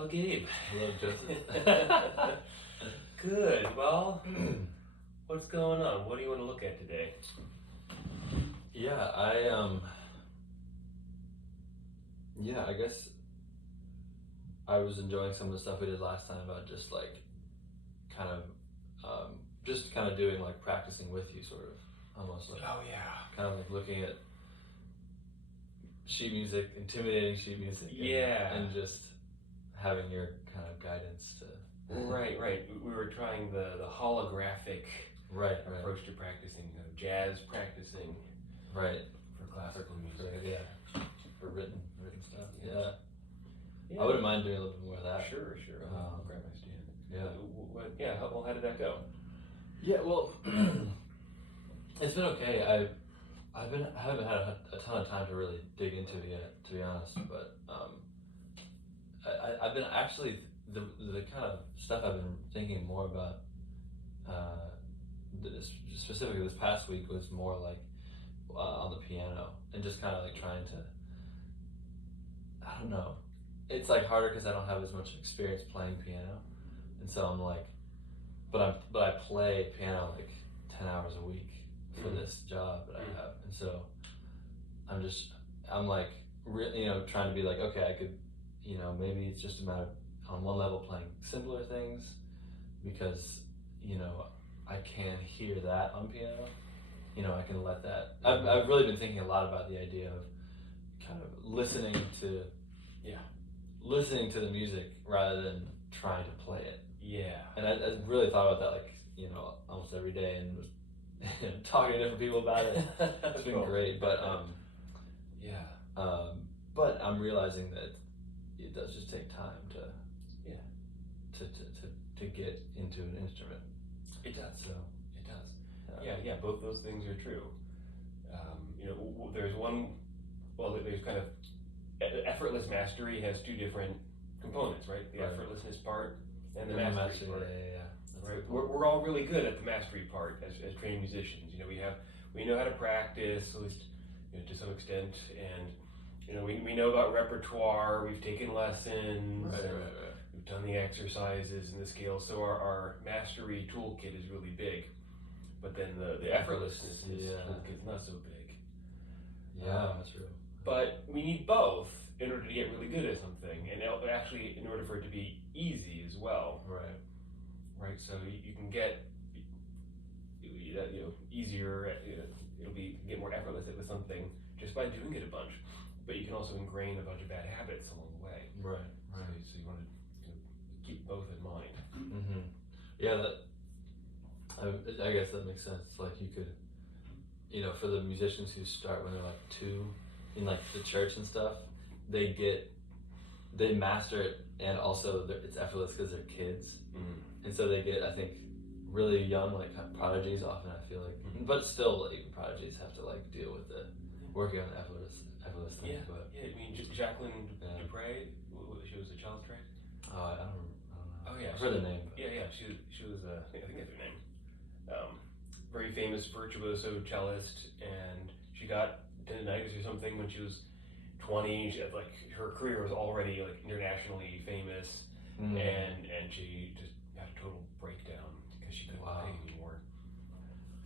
Hello, Gabe. Hello, Joseph. Good. Well, what's going on? What do you want to look at today? Yeah, I guess I was enjoying some of the stuff we did last time about just like kind of doing like practicing with you, sort of almost like Oh yeah. kind of like looking at sheet music, intimidating sheet music, and just having your kind of guidance to. Right. We were trying the holographic approach to practicing, jazz practicing. Right. For classical music. For written stuff. Yeah. I wouldn't mind doing a little bit more of that. Sure. I'll grab my stand. Yeah. How did that go? Yeah. Well, it's been okay. I haven't had a ton of time to really dig into it yet, to be honest. But I've been actually the kind of stuff I've been thinking more about. Specifically this past week was more like on the piano and just kind of like trying to. I don't know. It's like harder because I don't have as much experience playing piano, and so I'm like, but I play piano like 10 hours a week for this job that I have, and so I'm like trying to be like, okay, I could, maybe it's just a matter of on one level playing simpler things because I can hear that on piano. I can let that. I've really been thinking a lot about the idea of kind of listening to the music rather than trying to play it. Yeah. And I really thought about that almost every day and was talking to different people about it. It's been great, but but I'm realizing that it does just take time to get into an instrument. It does. So it does. Yeah. Both those things are true. There's one. Well, there's kind of effortless mastery has two different components, right? The effortlessness part and the mastery part. Right. We're all really good at the mastery part as trained musicians. We know how to practice, at least to some extent, and we know about repertoire. We've taken lessons. Right. We've done the exercises and the scales, so our mastery toolkit is really big. But then the effortlessness toolkit is not so big. Yeah, that's true. But we need both in order to get really good at something, and actually in order for it to be easy as well. Right. So you can get easier. It'll get more effortless with something just by doing it a bunch. But you can also ingrain a bunch of bad habits along the way. Right. So you want to keep both in mind. Mm-hmm. Yeah, I guess that makes sense. Like you could, for the musicians who start when they're like 2 in like the church and stuff, they master it, and also it's effortless because they're kids, and so they get, I think, really young, like prodigies often. I feel like, but still, even prodigies have to like deal with the working on the effortless thing. I mean, Jacqueline Dupre, she was a child's trained. I don't know. Oh yeah, I've heard the name. But. Yeah. She was I think that's her name. Very famous virtuoso cellist, and she got tendinitis or something when she was 20. She had, her career was already internationally famous, and she just had a total breakdown because she couldn't play anymore.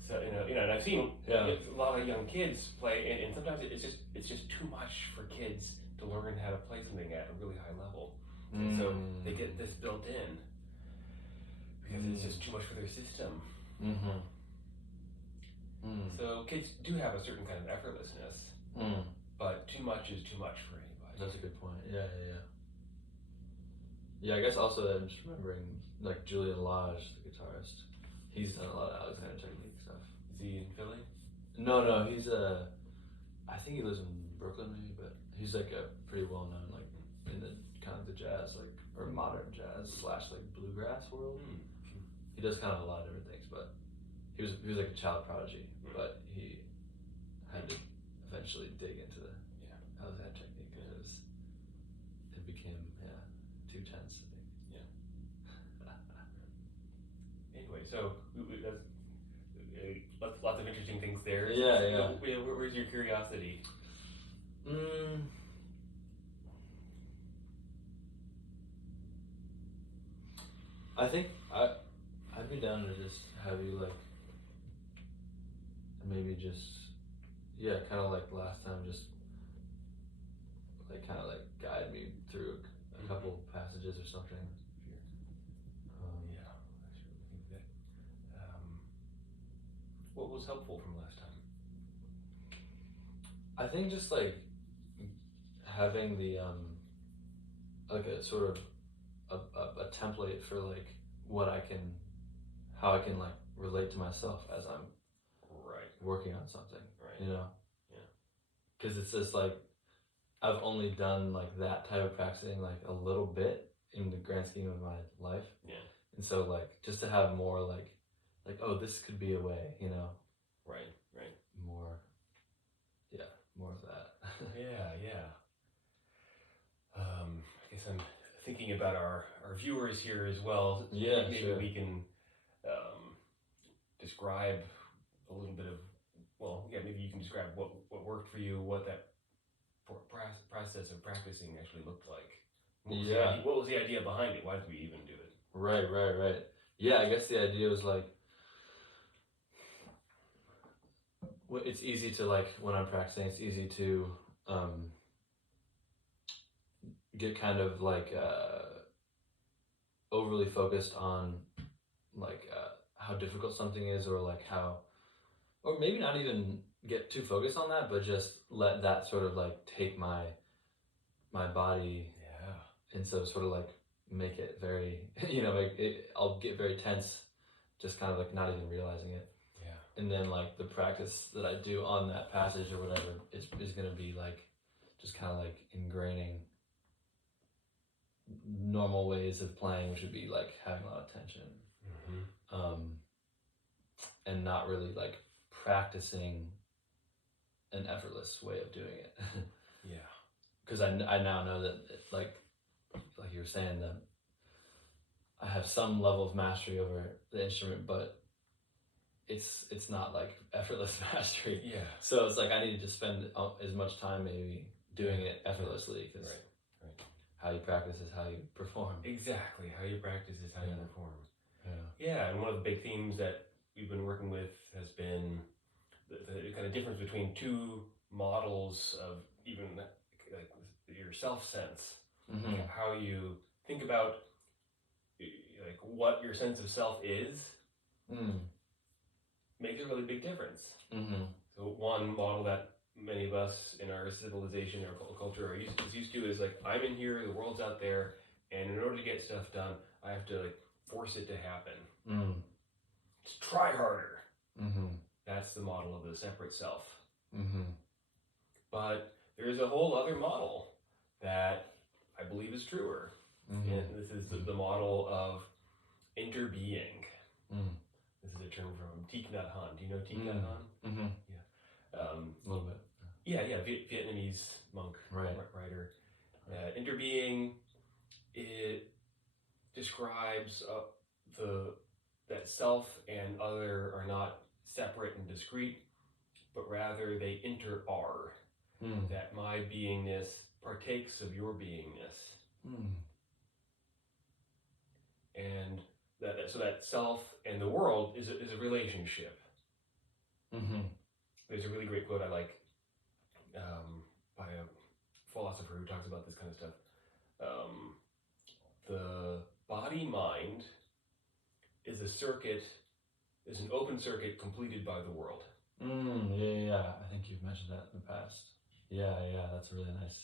So and I've seen a lot of young kids play, and sometimes it's just too much for kids to learn how to play something at a really high level. And so they get this built in because it's just too much for their system. So kids do have a certain kind of effortlessness, but too much is too much for anybody. That's a good point. Yeah, I guess also I'm just remembering like Julian Lage, the guitarist. He's done a lot of Alexander Technique stuff. Is he in Philly? No, he's I think he lives in Brooklyn maybe, but he's like a pretty well known in the kind of the jazz or modern jazz / bluegrass world. He does kind of a lot of different things, but he was like a child prodigy, but he had to eventually dig into the Alexander Technique because it became too tense, I think. Anyway, so that's lots of interesting things there. Where's your curiosity? I think I'd be down to just have you like maybe just kind of like last time, just like kind of like guide me through a couple passages or something. Yeah, I should really think of that. What was helpful from last time? I think just like having the like a sort of a template for like how I can like relate to myself as I'm working on something, you know? Yeah. Because it's just like I've only done like that type of practicing like a little bit in the grand scheme of my life. Yeah. And so like just to have more like oh, this could be a way, you know? Right. More of that. Yeah. I guess I'm thinking about our viewers here as well. Yeah, maybe sure. we can describe a little bit of, maybe you can describe what worked for you, what that process of practicing actually looked like. What was the idea behind it? Why did we even do it? Right. Yeah, I guess the idea was like, it's easy to like, when I'm practicing, it's easy to get kind of like overly focused on like how difficult something is, or like or maybe not even get too focused on that, but just let that sort of like take my body. Yeah. And so sort of like make it very, I'll get very tense, just kind of like not even realizing it. Yeah. And then like the practice that I do on that passage or whatever is going to be like just kind of like ingraining normal ways of playing, which would be like having a lot of tension. And not really like practicing an effortless way of doing it. Yeah. Because I now know that like you were saying, that I have some level of mastery over the instrument, but it's not like effortless mastery. Yeah. So it's like I need to just spend as much time maybe doing it effortlessly, because how you practice is how you perform. Exactly. How you practice is how you perform. Yeah. And one of the big themes that we've been working with has been the kind of difference between two models of even like your self-sense. Mm-hmm. Like how you think about like what your sense of self is makes a really big difference. Mm-hmm. So one model that many of us in our civilization or culture are used to is like, I'm in here, the world's out there, and in order to get stuff done, I have to like force it to happen. Just try harder. That's the model of the separate self. But there's a whole other model that I believe is truer. And this is the model of interbeing. This is a term from Thich Nhat Hanh. Do you know Thich Nhat Hanh? Yeah. A little bit. Yeah. Vietnamese monk writer. Interbeing, it describes that self and other are not separate and discrete, but rather they inter-are. That my beingness partakes of your beingness. And so that self and the world is a relationship. There's a really great quote I like by a philosopher who talks about this kind of stuff. The body-mind is an open circuit completed by the world. Yeah. I think you've mentioned that in the past. Yeah, that's really nice.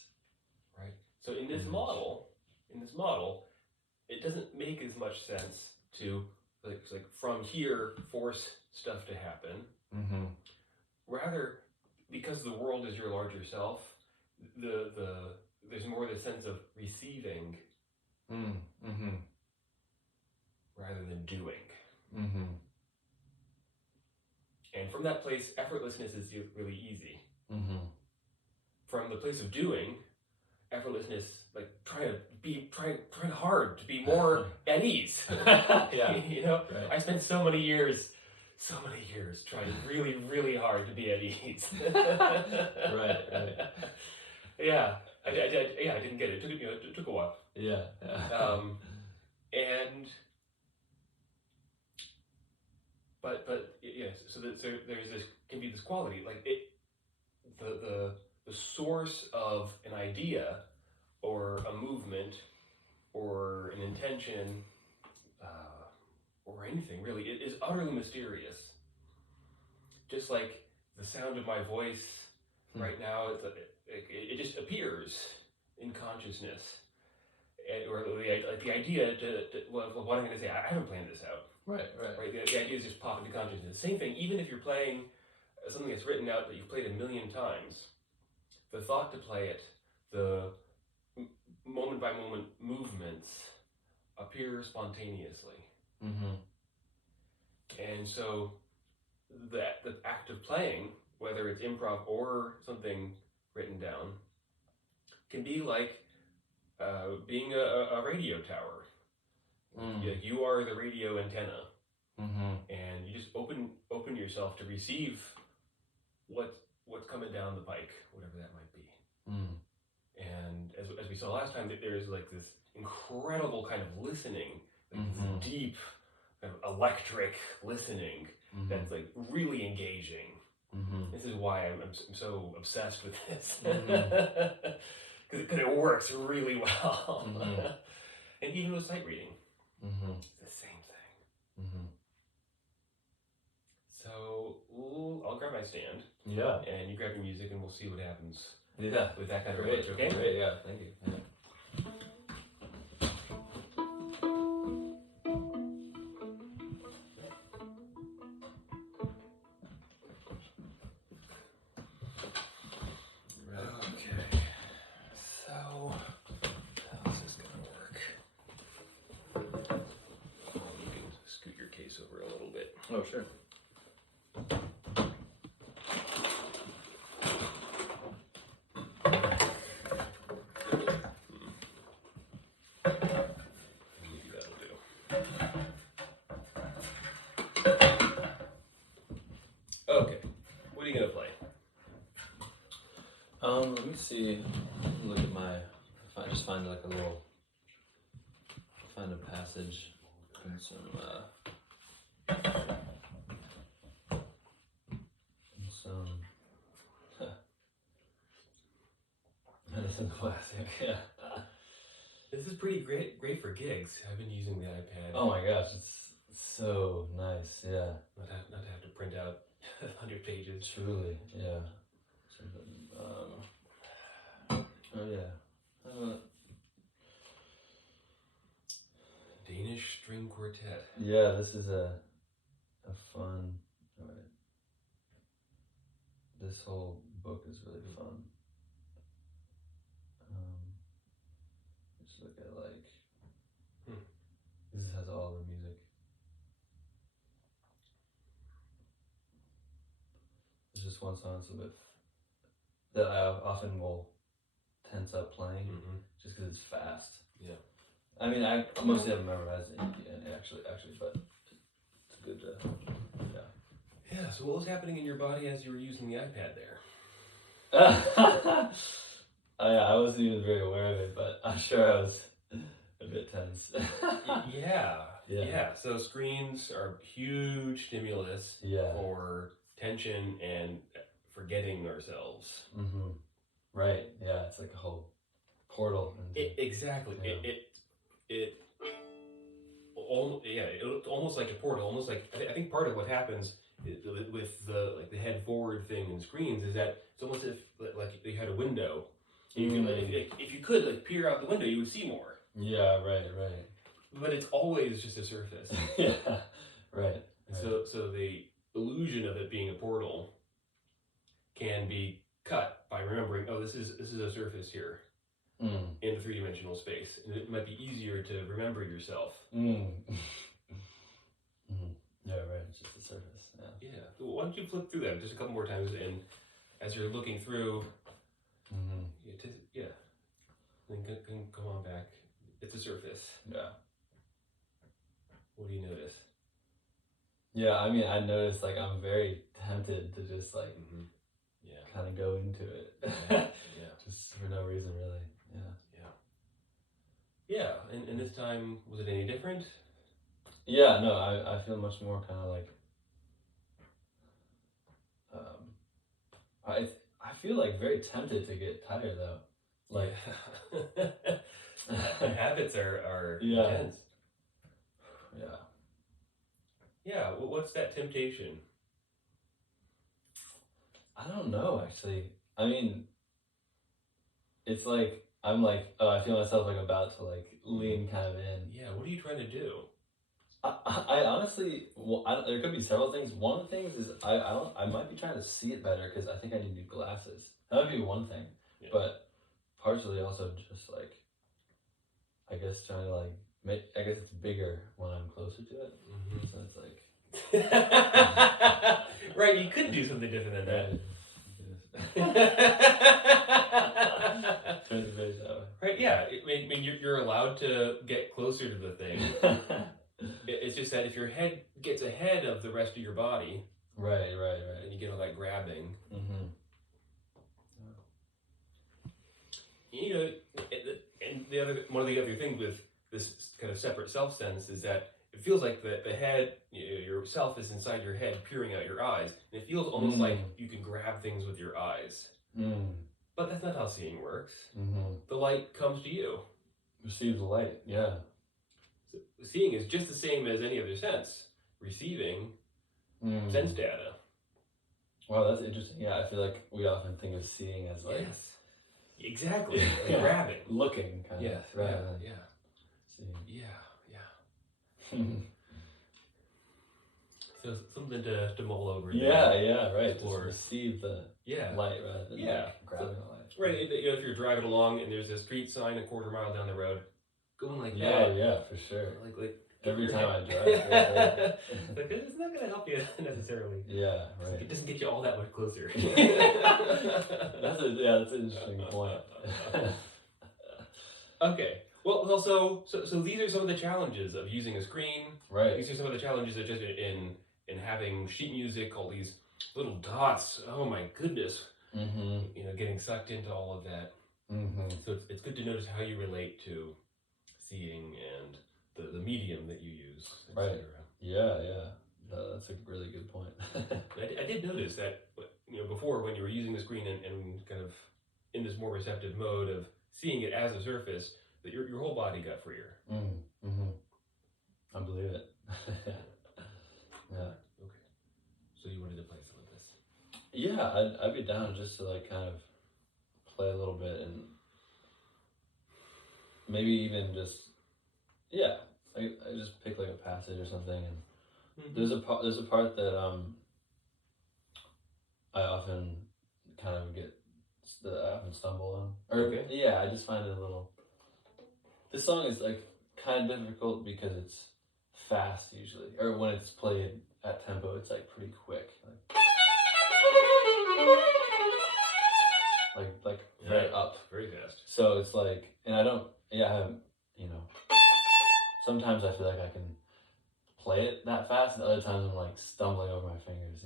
Right. So in this model, it doesn't make as much sense to like from here force stuff to happen. Rather, because the world is your larger self, there's more the sense of receiving rather than doing. And from that place, effortlessness is really easy. From the place of doing, effortlessness, like trying hard to be more at ease. Yeah. I spent so many years trying really, really hard to be at ease. Right. Yeah, I didn't get it. It took a while. Yeah. And but yes, so there's this can be this quality like the source of an idea or a movement or an intention or anything really it is utterly mysterious. Just like the sound of my voice right now, it just appears in consciousness. Or the idea what I'm going to say, I haven't planned this out. Right. The ideas just pop into consciousness. Same thing, even if you're playing something that's written out that you've played a million times, the thought to play it, the moment by moment movements appear spontaneously. Mm-hmm. And so the act of playing, whether it's improv or something written down, can be like being a radio tower. Like you are the radio antenna, and you just open yourself to receive what's coming down the pike, whatever that might be. And as we saw last time, that there's like this incredible kind of listening, like this deep, kind of electric listening that's like really engaging. This is why I'm so obsessed with this. Because it works really well. And even with sight reading, it's the same thing. So I'll grab my stand. Yeah. And you grab your music and we'll see what happens. Yeah. With that kind of Great. approach, okay? Great, yeah, thank you. Yeah. Over a little bit. Oh, sure. Maybe that'll do. Okay, what are you gonna play? Let me see. Look at my. Just find like a little. Find a passage and some. This is a classic. Yeah. This is pretty great for gigs. I've been using the iPad. Oh my gosh, it's so nice. Yeah. Not to have to print out 100 pages. Truly, yeah. Oh yeah. Danish string quartet. Yeah, this is a fun. All right. This whole book is really fun. Just look at like. This has all the music. There's just one song that's a bit that I often will tense up playing just because it's fast. Yeah. I mean, I mostly have memorized it actually, but it's good to, yeah. Yeah, so what was happening in your body as you were using the iPad there? I wasn't even very aware of it, but I'm sure I was a bit tense. Yeah. So screens are huge stimulus for tension and forgetting ourselves. Right. Yeah. It's like a whole portal. Exactly. Yeah. It's almost like a portal. Almost like I think part of what happens with the head forward thing in screens is that it's almost as if like you had a window. You can, if you could like peer out the window, you would see more. Yeah. Right. But it's always just a surface. Yeah. Right. So the illusion of it being a portal can be cut by remembering, oh, this is a surface here in the three-dimensional space, and it might be easier to remember yourself. Yeah, right. It's just the surface. Yeah. Why don't you flip through that just a couple more times, and as you're looking through, then come on back. It's a surface. Yeah. What do you notice? Yeah, I mean, I noticed like I'm very tempted to just like kind of go into it. Just for no reason, really. Yeah, and this time, was it any different? Yeah, no, I feel much more kind of like I feel like very tempted to get tighter though. Like habits are Yeah. intense. Yeah. Yeah, what's that temptation? I don't know actually. I mean, it's like I'm like, oh, I feel myself like about to like lean kind of in. Yeah, what are you trying to do? I honestly, well, there could be several things. One of the things is I might be trying to see it better because I think I need new glasses. That would be one thing, Yeah. but partially also just like, I guess trying to like make. I guess it's bigger when I'm closer to it. Mm-hmm. So it's like. Right, you could do something different than that. Turn the page that way. Right, yeah. I mean, you're allowed to get closer to the thing. It's just that if your head gets ahead of the rest of your body, right, and you get all that grabbing. Mm-hmm. You know, and one of the other things with this kind of separate self sense is that it feels like the head, your self is inside your head, peering out your eyes, and it feels almost like you can grab things with your eyes. But that's not how seeing works. The light comes to you. Receive the light, yeah. So seeing is just the same as any other sense. Receiving sense data. Wow, that's interesting. Yeah, I feel like we often think of seeing as like... Yes, exactly. Like grabbing. Looking, kind of. Rather than seeing. Yeah. So something to mull over. Yeah, right. Explore. Just receive the light rather than like grabbing the light. Right, if you're driving along and there's a street sign a quarter mile down the road, going like that. Yeah, for sure. Like every time I drive. Like it's not going to help you necessarily. Yeah, right. It doesn't get you all that much closer. That's an interesting point. Okay. Well, so these are some of the challenges of using a screen. Right. These are some of the challenges of just in having sheet music, all these little dots. Oh my goodness. Getting sucked into all of that. So it's good to notice how you relate to seeing and the medium that you use. Right. Yeah. That's a really good point. I did notice that before when you were using the screen and kind of in this more receptive mode of seeing it as a surface, that your whole body got freer. I believe it. Yeah. Okay. So you wanted to play some of this? Yeah, I'd be down just to like kind of play a little bit and maybe even just I just pick like a passage or something and there's a part that I often kind of I often stumble on. I just find it a little. This song is like kind of difficult because it's fast usually, or when it's played at tempo, it's like pretty quick, like very up, very fast. So it's like, and I don't, sometimes I feel like I can play it that fast, and other times I'm like stumbling over my fingers,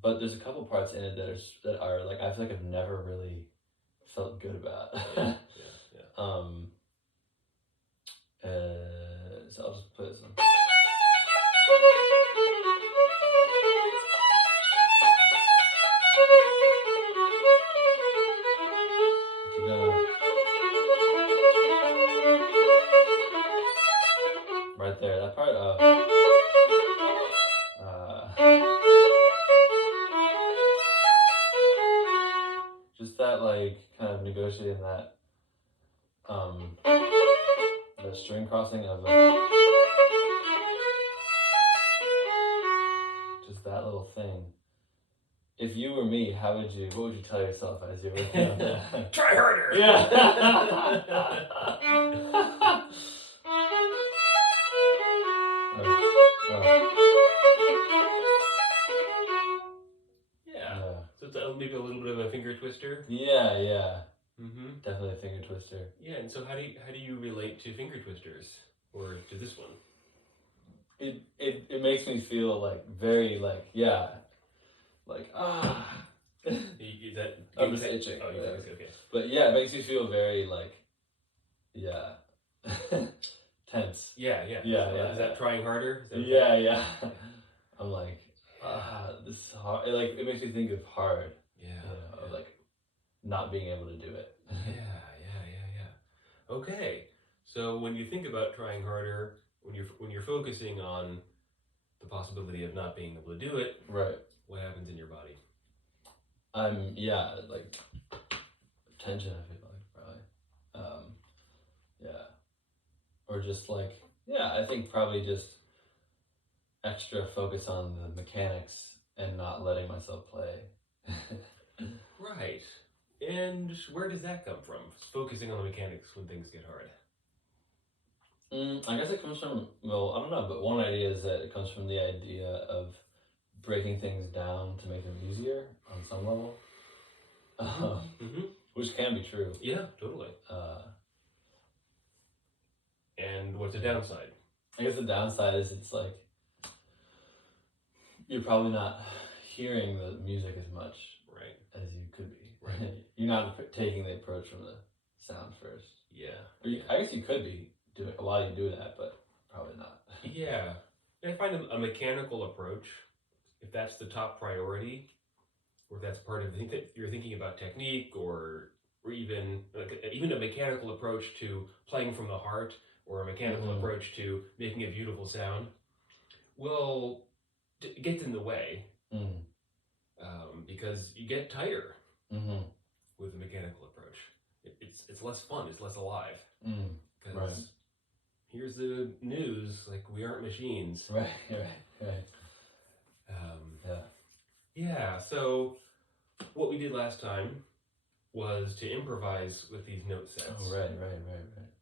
But there's a couple parts in it that are like I feel like I've never really felt good about. So I'll just play this one. Right there, that part. Just that, like, kind of negotiating that, the string crossing of just that little thing. If you were me, what would you tell yourself as you're working on that? Try harder! Yeah! So it's maybe a little bit of a finger twister? Yeah. Definitely a finger twister. Yeah, and so how do you relate to finger twisters? Or to this one? It makes me feel like very I'm just itching. Oh, okay. But yeah, it makes you feel very tense. Yeah. Is that trying harder? Yeah. I'm like, This is hard. It makes me think of hard. Yeah. Of like not being able to do it. Yeah. Okay. So when you think about trying harder, when you're focusing on the possibility of not being able to do it, right? What happens in your body? Like tension. I feel like probably, or just like I think probably just extra focus on the mechanics and not letting myself play. Right. And where does that come from? Focusing on the mechanics when things get hard. I guess it comes from, well, I don't know, but one idea is that it comes from the idea of breaking things down to make them easier on some level, which can be true. Yeah, totally. And what's the downside? I guess the downside is it's like you're probably not hearing the music as much as you could be. Right. You're not taking the approach from the sound first. Yeah. I guess you could be doing while you do that, but probably not. Yeah. I find a mechanical approach, if that's the top priority, or if that's part of you're thinking about technique, or even a mechanical approach to playing from the heart, or a mechanical approach to making a beautiful sound, well, it gets in the way because you get tighter with a mechanical approach. It's less fun. It's less alive. Because here's the news: like, we aren't machines. Right. Yeah. So what we did last time was to improvise with these note sets. Oh, right.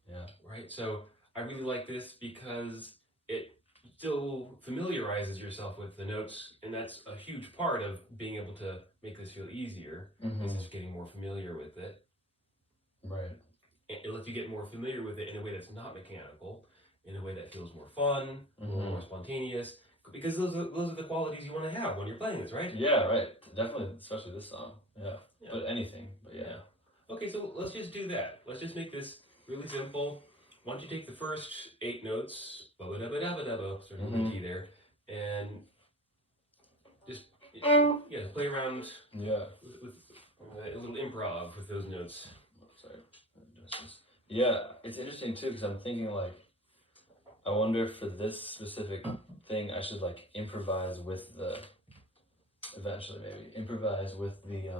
Yeah. Right. So I really like this because it still familiarizes yourself with the notes, and that's a huge part of being able to make this feel easier. Is just getting more familiar with it. Right. It lets you get more familiar with it in a way that's not mechanical, in a way that feels more fun, a little more spontaneous, because those are the qualities you want to have when you're playing this, right? Yeah, right. Definitely, especially this song. Yeah. But anything. But yeah. Okay, so let's just do that. Let's just make this really simple. Why don't you take the first 8 notes, starting with the G there, and just play around with a little improv with those notes. Sorry. Yeah, it's interesting too because I'm thinking like, I wonder if for this specific thing I should like improvise with the, eventually maybe improvise with the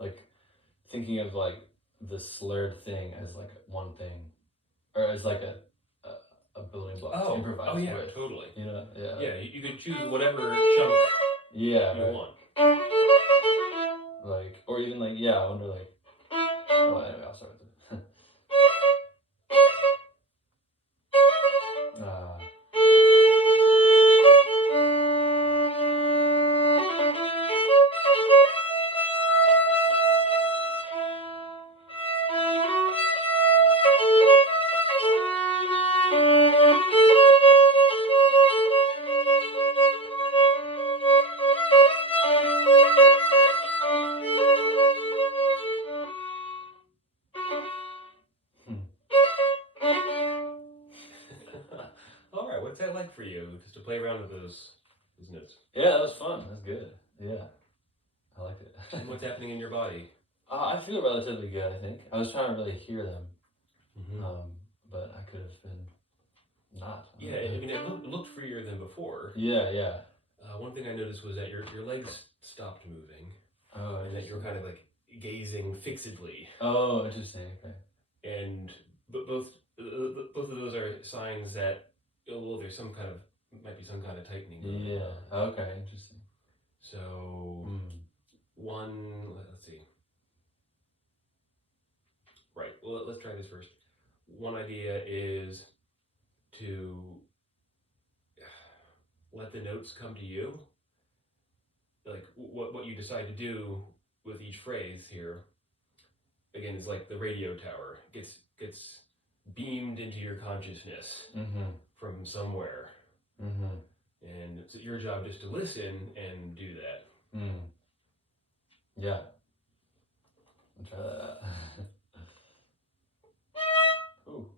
like thinking of like the slurred thing as like one thing, or as like a building block to improvise with. Oh yeah, totally. You know, yeah. Yeah, you could choose whatever chunk you want. Like, or even like, I wonder like, oh, anyway, I'll start with it. All right, what's that like for you, just to play around with those notes? Yeah, that was fun. That's good. Yeah, I liked it. And what's happening in your body? I feel relatively good, I think. I was trying to really hear them, but I could have been not. Yeah, I mean, it looked freer than before. Yeah. One thing I noticed was that your legs stopped moving. Oh, and that you're kind of like gazing fixedly. Oh, interesting. Okay. And both of those are signs that might be some kind of tightening going on. Okay. Interesting. So let's see. Right. Well, let's try this first. One idea is to let the notes come to you. Like what you decide to do with each phrase here, again, is like the radio tower. Gets beamed into your consciousness from somewhere. And it's your job just to listen and do that. Yeah. I'll try that. Ooh.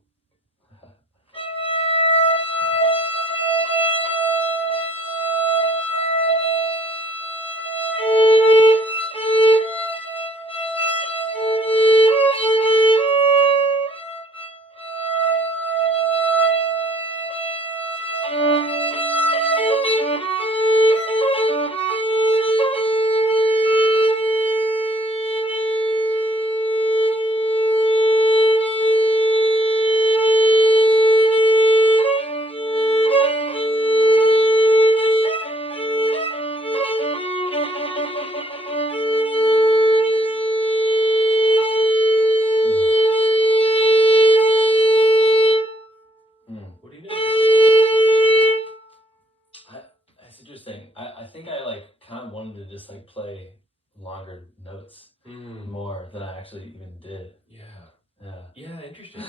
Yeah, interesting.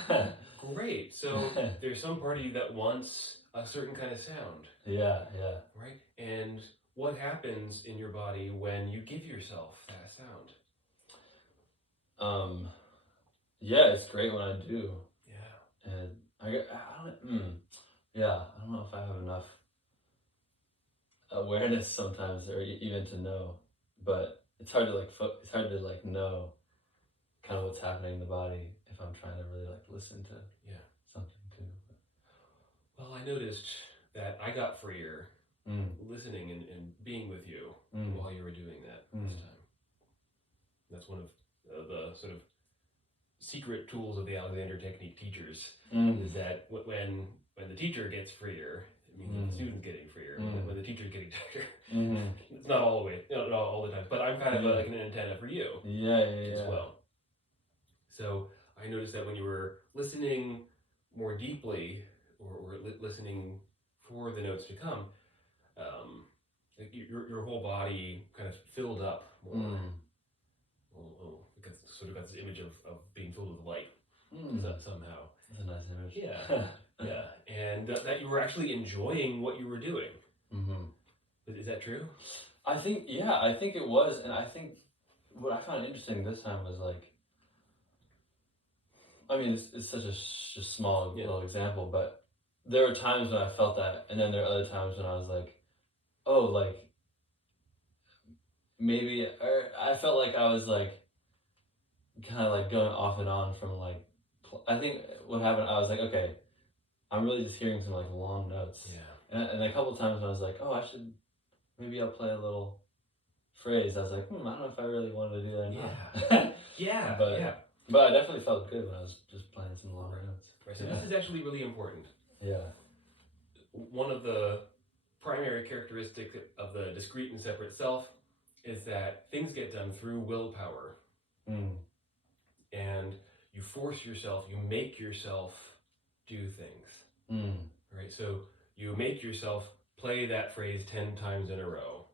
Great. So there's some part of you that wants a certain kind of sound. Yeah. Right? And what happens in your body when you give yourself that sound? Yeah, it's great when I do. Yeah. And I don't know if I have enough awareness sometimes, or even to know, but it's hard to like know kind of what's happening in the body if I'm trying to really like listen to something too. Well, I noticed that I got freer listening and being with you while you were doing that this time. That's one of the sort of secret tools of the Alexander Technique teachers is that when the teacher gets freer, it means that the student's getting freer. When the teacher's getting tighter, it's not all the way, not all the time. But I'm kind of like an antenna for you, as well. So I noticed that when you were listening more deeply, or listening for the notes to come, like your whole body kind of filled up more. Because sort of got this image of being filled with light somehow. That's a nice image. Yeah, and that you were actually enjoying what you were doing. Is that true? I think it was, and I think what I found interesting this time was like, I mean, it's such a just small little example, but there were times when I felt that, and then there are other times when I was like, oh, like maybe, or I felt like I was like kind of like going off and on from like, I think what happened, I was like, okay, I'm really just hearing some like long notes. And a couple of times I was like, oh, maybe I'll play a little phrase. I was like, I don't know if I really wanted to do that or not. But I definitely felt good when I was just playing some long notes. Right, so this is actually really important. Yeah. One of the primary characteristics of the discrete and separate self is that things get done through willpower. And you force yourself, you make yourself do things. Right? So you make yourself play that phrase 10 times in a row.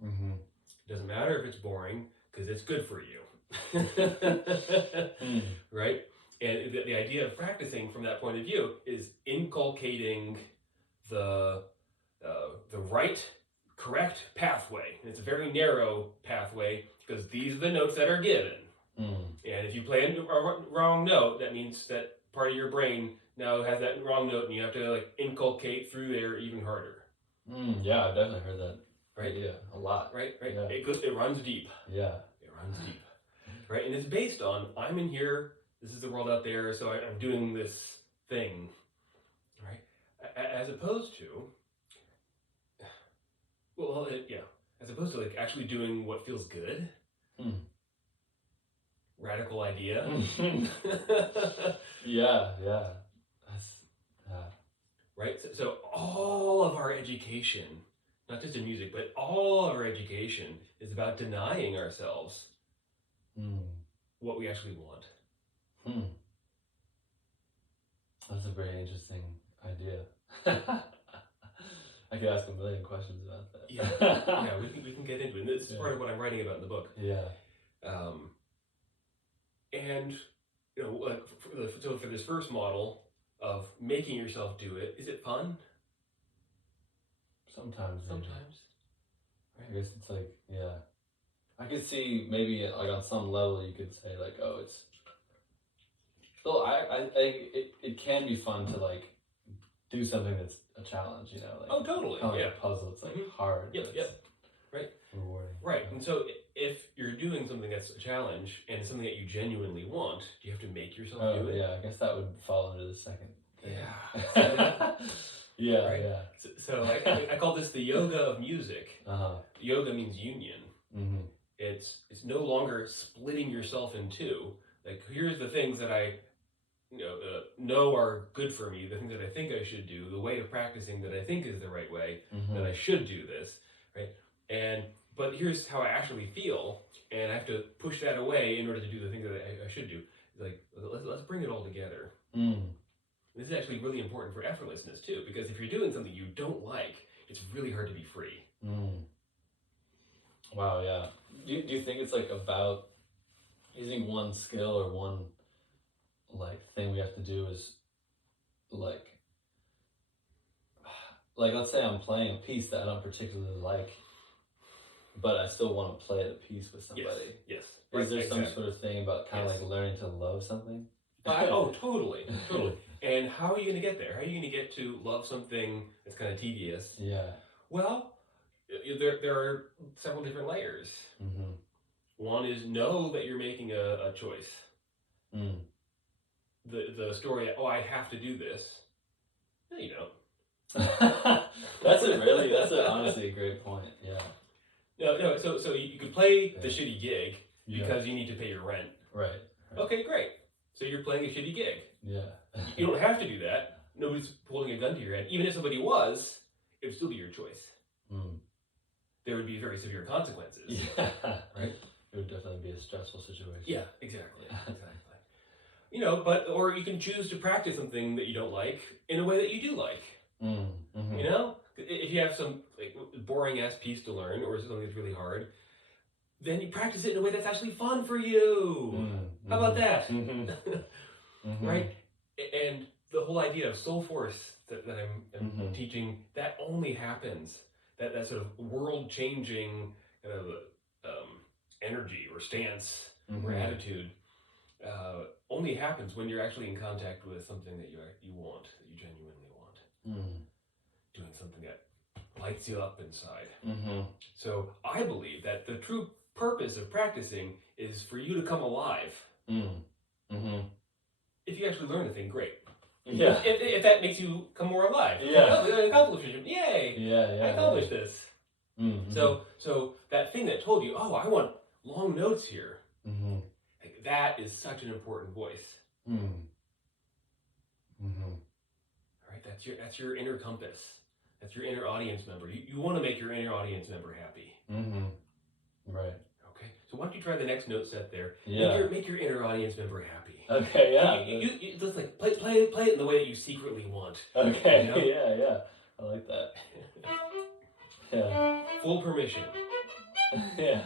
It doesn't matter if it's boring, because it's good for you. Right? And the idea of practicing from that point of view is inculcating the right, correct pathway. And it's a very narrow pathway, because these are the notes that are given. And if you play a wrong note, that means that part of your brain now has that wrong note, and you have to like inculcate through there even harder. Yeah, I've definitely heard that. Right? Yeah, a lot. Right? Yeah. It runs deep. Yeah. It runs deep. Right? And it's based on, I'm in here, this is the world out there, so I'm doing this thing. Right? As opposed to, as opposed to like actually doing what feels good. Radical idea. Yeah. Right? So all of our education, not just in music, but all of our education is about denying ourselves what we actually want. That's a very interesting idea. I could ask a million questions about that. Yeah, we can get into it. And this is part of what I'm writing about in the book. Yeah. And so for this first model of making yourself do it, is it fun? Sometimes. Right. I guess it's like, yeah. I could see maybe like on some level you could say like, oh, it's. So I it can be fun to like do something that's a challenge, you know, like. Oh, totally. Kind of like a puzzle. It's like hard. Yep. Right. Rewarding. Right. And so if you're doing something that's a challenge and it's something that you genuinely want, do you have to make yourself do it? Yeah, I guess that would fall into the second thing. Yeah. Right? So I call this the yoga of music. Yoga means union. It's no longer splitting yourself in two. Like, here's the things that I know are good for me, the things that I think I should do, the way of practicing that I think is the right way, that I should do this, right? But here's how I actually feel, and I have to push that away in order to do the things that I should do. Like, let's bring it all together. This is actually really important for effortlessness too, because if you're doing something you don't like, it's really hard to be free. Wow, yeah. Do you think it's like about using one skill or one like thing we have to do is like let's say I'm playing a piece that I don't particularly like, but I still want to play the piece with somebody. Yes. Is there some sort of thing about kind of like learning to love something? Totally. And how are you going to get there? How are you going to get to love something that's kind of tedious? Yeah. Well, there are several different layers. Mm-hmm. One is know that you're making a choice. Mm. The story, I have to do this. No, you don't. That's honestly a great point. Yeah. No. So you could play the shitty gig because you need to pay your rent. Right. Okay, great. So you're playing a shitty gig. Yeah. You don't have to do that. Nobody's holding a gun to your head. Even if somebody was, it would still be your choice. Mm. There would be very severe consequences. Yeah. Right? It would definitely be a stressful situation. Yeah, exactly. Or you can choose to practice something that you don't like in a way that you do like. Mm-hmm. If you have some boring ass piece to learn or something that's really hard, then you practice it in a way that's actually fun for you. Mm-hmm. How about that? Mm-hmm. Right? And the whole idea of Soulforce that I'm teaching, that only happens. That sort of world-changing kind of energy or stance or attitude only happens when you're actually in contact with something that you want, that you genuinely want. Doing something that lights you up inside. So I believe that the true purpose of practicing is for you to come alive. If you actually learn a thing, great. Yeah. If that makes you come more alive. Yeah. Accomplishment. Yay. Yeah. I accomplished this. Mm-hmm. So that thing that told you, I want long notes here. That is such an important voice. Right? That's your inner compass. That's your inner audience member. You want to make your inner audience member happy. Right. Okay. So why don't you try the next note set there? Yeah. Make your inner audience member happy. Okay. Yeah. You just like play it in the way that you secretly want. Okay. Yeah. I like that. Yeah. Full permission. Yeah.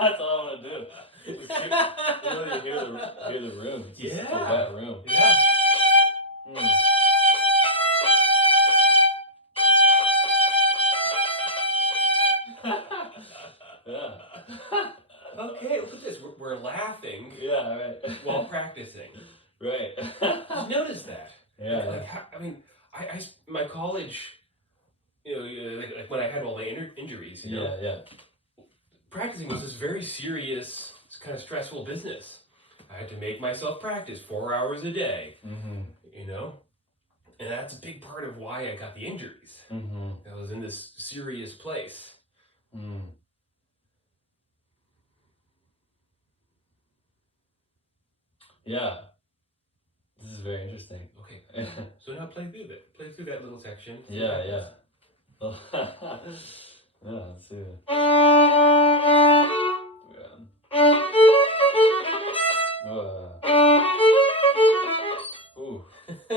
That's all I want to do. Just really hear the room. It's just a wet room. Yeah. Yeah. Okay, look at this. We're laughing. Yeah, right. While practicing. Right. Just notice that. Yeah. My college, like when I had all the injuries, Yeah. Practicing was this very serious, kind of stressful business. I had to make myself practice 4 hours a day, and that's a big part of why I got the injuries. I was in this serious place. Yeah. This is very interesting. Okay. So now play through that little section. Yeah. Yeah, let's see. Ooh. I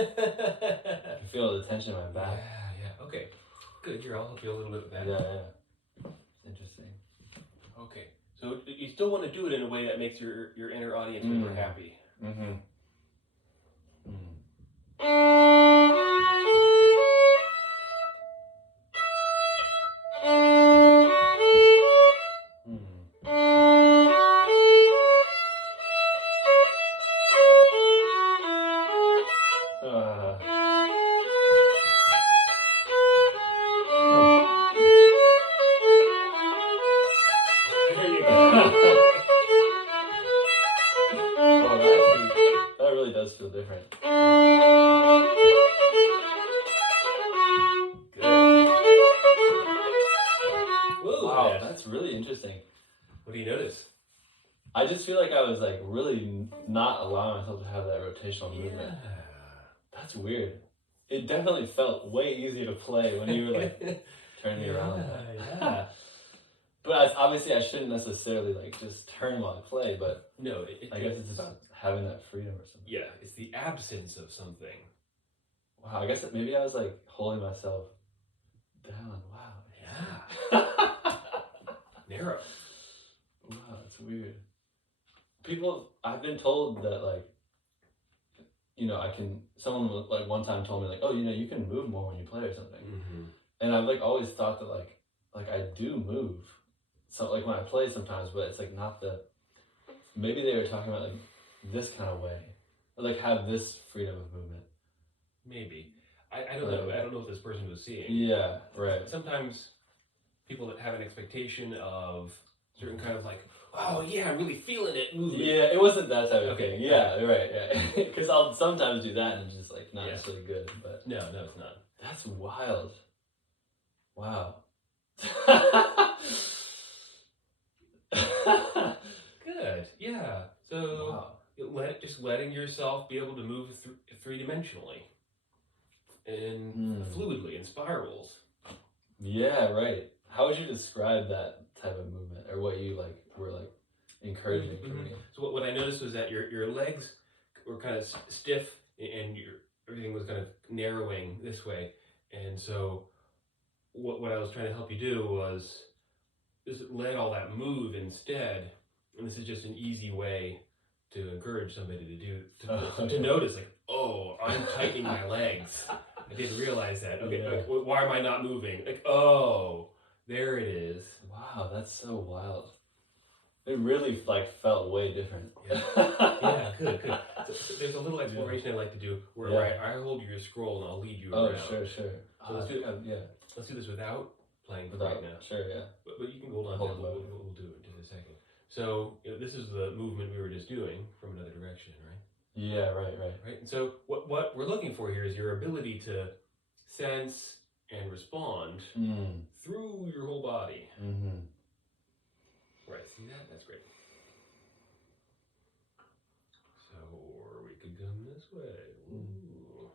can feel the tension in my back. Yeah. Okay. Good. Here, I'll help you a little bit with that. Yeah. Interesting. Okay. So you still want to do it in a way that makes your inner audience member happy. There you go. That really does feel different. Whoa, wow, that's really interesting. What do you notice? I just feel like I was really not allowing myself to have that rotational movement. That's weird. it definitely felt way easier to play when you were like turning around. Yeah. But obviously I shouldn't necessarily like just turn while I play, but No, I guess it's just having that freedom or something. Yeah, it's the absence of something. Wow, I guess maybe I was like holding myself down. Wow. Yeah. Narrow. Wow, that's weird. I've been told that like, someone like one time told me like, oh, you can move more when you play or something. Mm-hmm. And I've like always thought that like I do move. So like when I play sometimes, but it's like not maybe they were talking about like this kind of way. Or like have this freedom of movement. Maybe. I don't know. I don't know what this person was seeing. Yeah, right. Sometimes people that have an expectation of certain kind of like, oh yeah, I'm really feeling it movement. Yeah, it wasn't that type of thing. Yeah, right, yeah. Because I'll sometimes do that and it's just like not necessarily good. But no, it's not. That's wild. Wow. Good. Yeah. So just letting yourself be able to move three-dimensionally and fluidly in spirals. Yeah, right. How would you describe that type of movement, or what you like were like encouraging for me? So what I noticed was that your legs were kind of stiff and everything was kind of narrowing this way, and so what I was trying to help you do was just let all that move instead. And this is just an easy way to encourage somebody to do to notice like, oh, I'm tightening my legs. I didn't realize that. Okay, like, why am I not moving? Like, oh, there it is. Wow, that's so wild. It really like felt way different. Yeah, good. So there's a little exploration I like to do where I hold your scroll and I'll lead you around. Sure. So let's do this without playing right now. Sure, yeah. But you can hold on. We'll do it in a second. So this is the movement we were just doing from another direction, right? Yeah, right. Right. And so what we're looking for here is your ability to sense and respond through your whole body. Mm-hmm. Right. See that? That's great. So, or we could come this way. Ooh.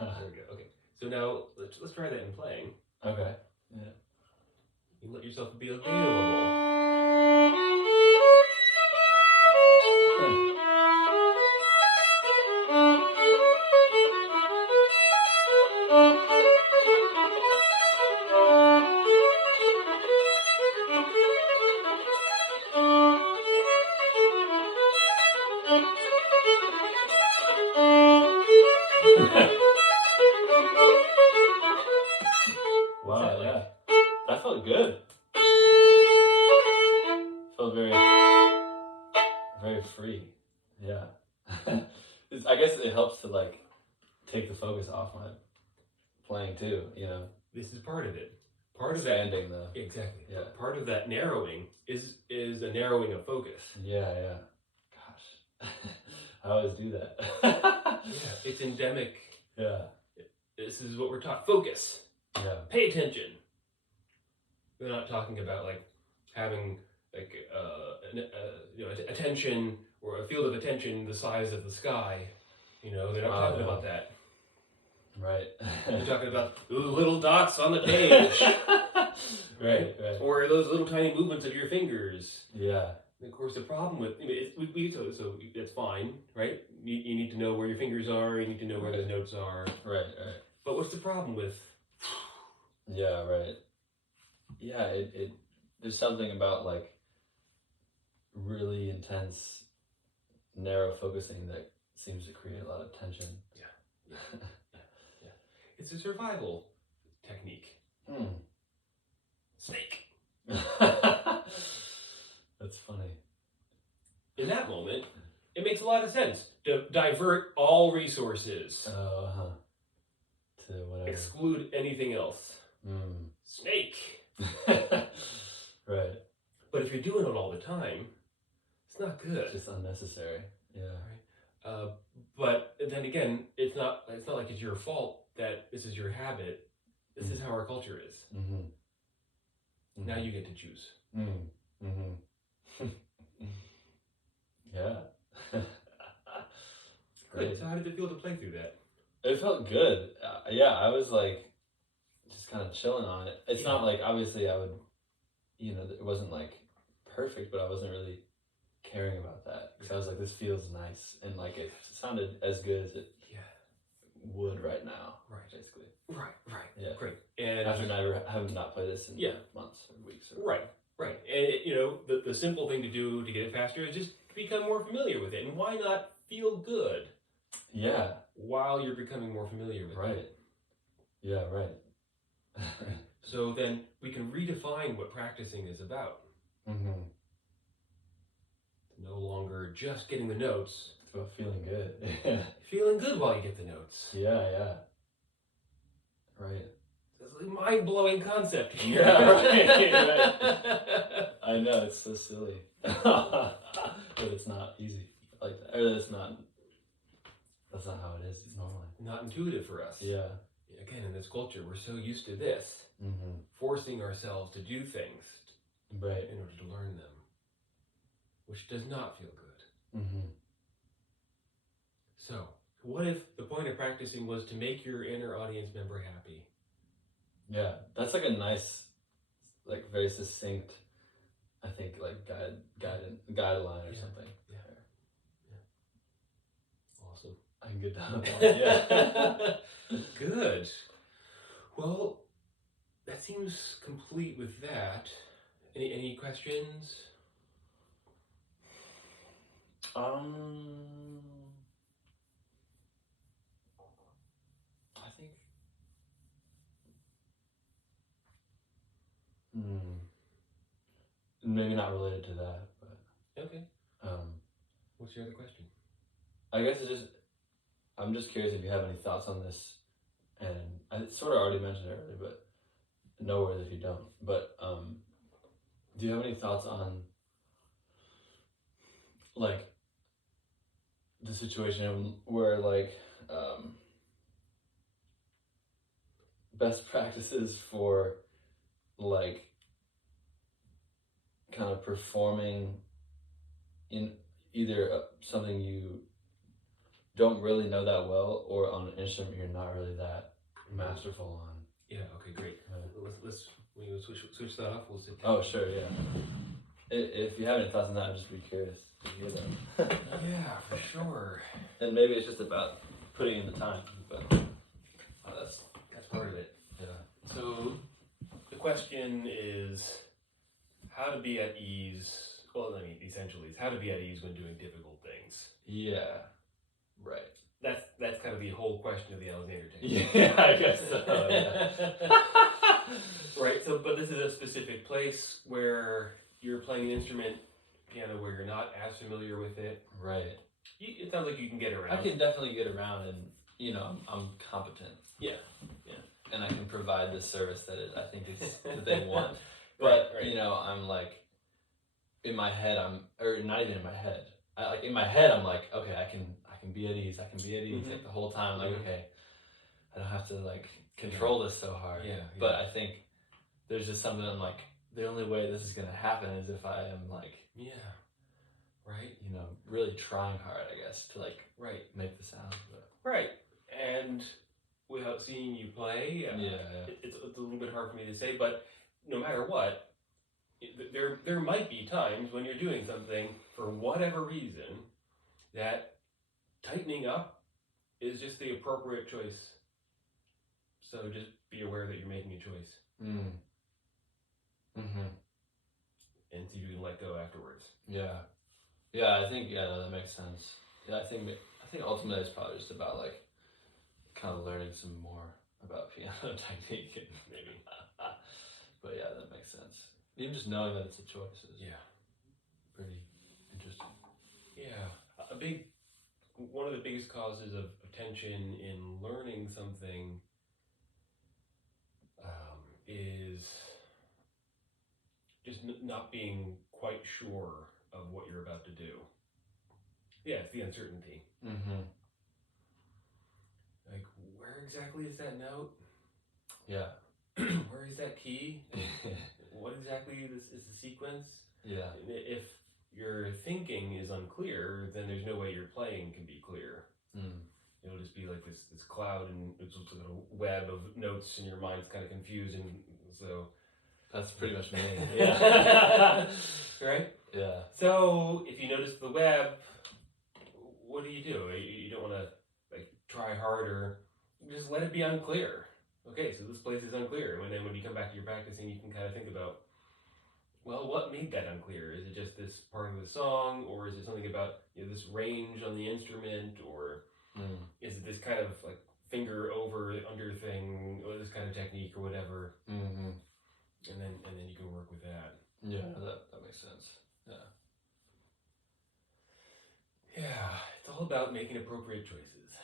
There we go. Okay. So now let's try that in playing. Okay. Yeah. You let yourself be available. Wow, yeah. That felt good. Felt very, very free. Yeah. I guess it helps to like take the focus off my playing too, This is part of it. Part of ending though. Exactly. Yeah. Part of that narrowing is a narrowing of focus. Yeah. Gosh. I always do that. Yeah, it's endemic. Yeah. This is what we're taught. Focus. Yeah. Pay attention. We're not talking about like having like attention or a field of attention the size of the sky. They're not talking about that. Right. They're talking about those little dots on the page. Right. Or those little tiny movements of your fingers. Yeah. And of course, the problem with so that's fine, right? You need to know where your fingers are. You need to know where the notes are. Right. But what's the problem with? Yeah. Right. Yeah. It there's something about like really intense, narrow focusing that seems to create a lot of tension. Yeah. It's a survival technique. Snake. That's funny. In that moment, it makes a lot of sense to divert all resources. To whatever. Exclude anything else. Snake. Right. But if you're doing it all the time, it's not good. It's just unnecessary. Yeah. Right. But then again, it's not like it's your fault that this is your habit. This is how our culture is. Now you get to choose. Yeah, Good. So how did it feel to play through that? It felt good. Yeah, I was like, just kind of chilling on it. It's not like, obviously I would, it wasn't like perfect, but I wasn't really caring about that. Because I was like, this feels nice. And like, it sounded as good as it would right now. Right. Basically. Right. Yeah. Great. And after having not played this in months or weeks. Or Right. And the simple thing to do to get it faster is just become more familiar with it. And why not feel good? Yeah. While you're becoming more familiar with it. Right. Yeah, right. So then we can redefine what practicing is about. Mm-hmm. No longer just getting the notes. It's about feeling good. Feeling good while you get the notes. Yeah. Right. It's a mind-blowing concept here. Yeah, right. I know, it's so silly. But it's not easy like that. Or that's not how it is normally. Not intuitive for us. Yeah. Again, in this culture, we're so used to this. Mm-hmm. Forcing ourselves to do things. Right. In order to learn them. Which does not feel good. Mm-hmm. So, what if the point of practicing was to make your inner audience member happy? Yeah, that's like a nice, like very succinct, I think, like guideline or something. Yeah. Awesome. I can get down with that. Yeah. Good. Well, that seems complete with that. Any questions? I think. Maybe not related to that, but. Okay. What's your other question? I guess I'm just curious if you have any thoughts on this, and I sort of already mentioned it earlier, but no worries if you don't. But do you have any thoughts on like the situation where like best practices for like kind of performing in either something you don't really know that well or on an instrument you're not really that masterful on? Yeah, okay, great. Let's switch that off. We'll sit down. Oh, sure, yeah. If you have any thoughts on that, I'd just be curious to hear them. Yeah, for sure. And maybe it's just about putting in the time, but that's part of it. Yeah. So the question is how to be at ease. Well, I mean, essentially, it's how to be at ease when doing difficult things. Yeah. Right. That's kind of the whole question of the Alexander technique. Yeah, I guess so. Yeah. Right. So, but this is a specific place where you're playing an instrument, piano, where you're not as familiar with it. Right. It sounds like you can get around. I can definitely get around, and I'm competent. Yeah. And I can provide the service that I think is that they want. But right. I'm like, in my head, or not even in my head. In my head, I'm like, okay, I can be at ease. I can be at ease like the whole time. Like, okay, I don't have to like control this so hard. Yeah. But I think there's just something I'm like, the only way this is gonna happen is if I am like, right, really trying hard, I guess, to like make the sound. But. Right, and without seeing you play, it's a little bit hard for me to say. But no matter what, there might be times when you're doing something for whatever reason that tightening up is just the appropriate choice. So just be aware that you're making a choice. And see if you can let go afterwards. Yeah, I think that makes sense. Yeah, I think ultimately it's probably just about like kind of learning some more about piano technique and maybe. But yeah, that makes sense. Even just knowing that it's a choice is pretty interesting. Yeah, one of the biggest causes of tension in learning something is just not being quite sure of what you're about to do. Yeah, it's the uncertainty. Like, where exactly is that note? Yeah. Where is that key? What exactly is the sequence? Yeah. If your thinking is unclear, then there's no way your playing can be clear. this cloud, and it's just a little web of notes, and your mind's kind of confused, and so That's pretty much me. yeah. Right? Yeah. So if you notice the web, what do? You don't want to like try harder. Just let it be unclear. Okay, so this place is unclear. And then when you come back to your practicing, you can kind of think about, well, what made that unclear? Is it just this part of the song, or is it something about this range on the instrument, or is it this kind of like finger over under thing, or this kind of technique or whatever? Mm-hmm. And then you can work with that. Yeah, that makes sense. Yeah. Yeah, it's all about making appropriate choices.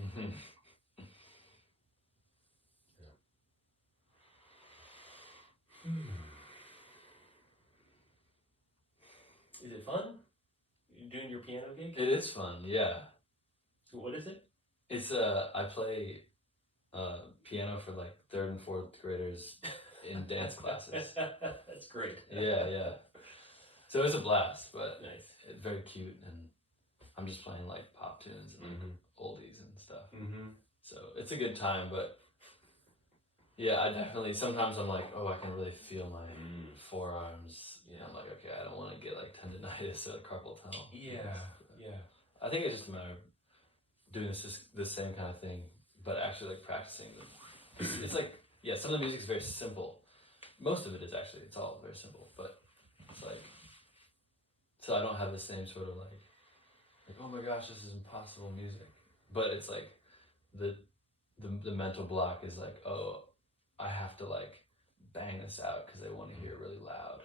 Mm-hmm. Is it fun? You doing your piano gig? It is fun, yeah. What is it? It's I play piano for like 3rd and 4th graders in dance classes. That's great. Yeah. So it's a blast, but nice. It's very cute, and I'm just playing like pop tunes and like oldies and stuff. Mm-hmm. So it's a good time, but yeah, I definitely, sometimes I'm like, oh, I can really feel my forearms. You know, I'm like, okay, I don't want to get like tendonitis or carpal tunnel. Yeah. I think it's just a matter of doing the same kind of thing, but actually like practicing them. It's like, yeah, some of the music is very simple. Most of it is actually, it's all very simple, but it's like, so I don't have the same sort of like, oh my gosh, this is impossible music. But it's like, the mental block is like, oh, I have to like bang this out because they want to hear it really loud.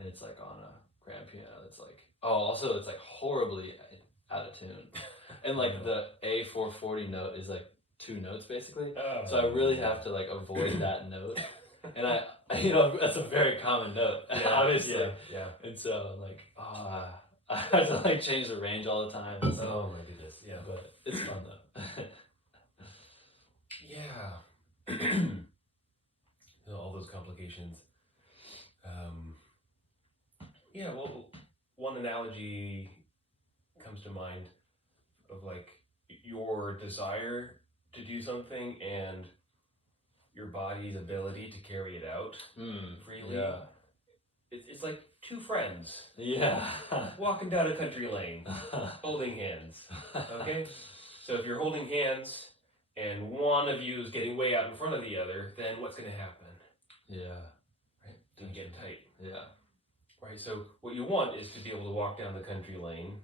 And it's like on a grand piano that's like, oh, also it's like horribly out of tune. And like the A440 note is like 2 notes basically. So I really have to like avoid that note. And I that's a very common note, obviously. Yeah. And so I'm like, I have to like change the range all the time. And so, Oh my goodness. Yeah. but it's fun though. Yeah. All those complications. Yeah, well, one analogy comes to mind of like your desire to do something and your body's ability to carry it out freely. Yeah. It's like 2 friends. Yeah. Walking down a country lane, holding hands. Okay? So if you're holding hands and one of you is getting way out in front of the other, then what's going to happen? Yeah. Right? You get tight. Yeah. Right? So what you want is to be able to walk down the country lane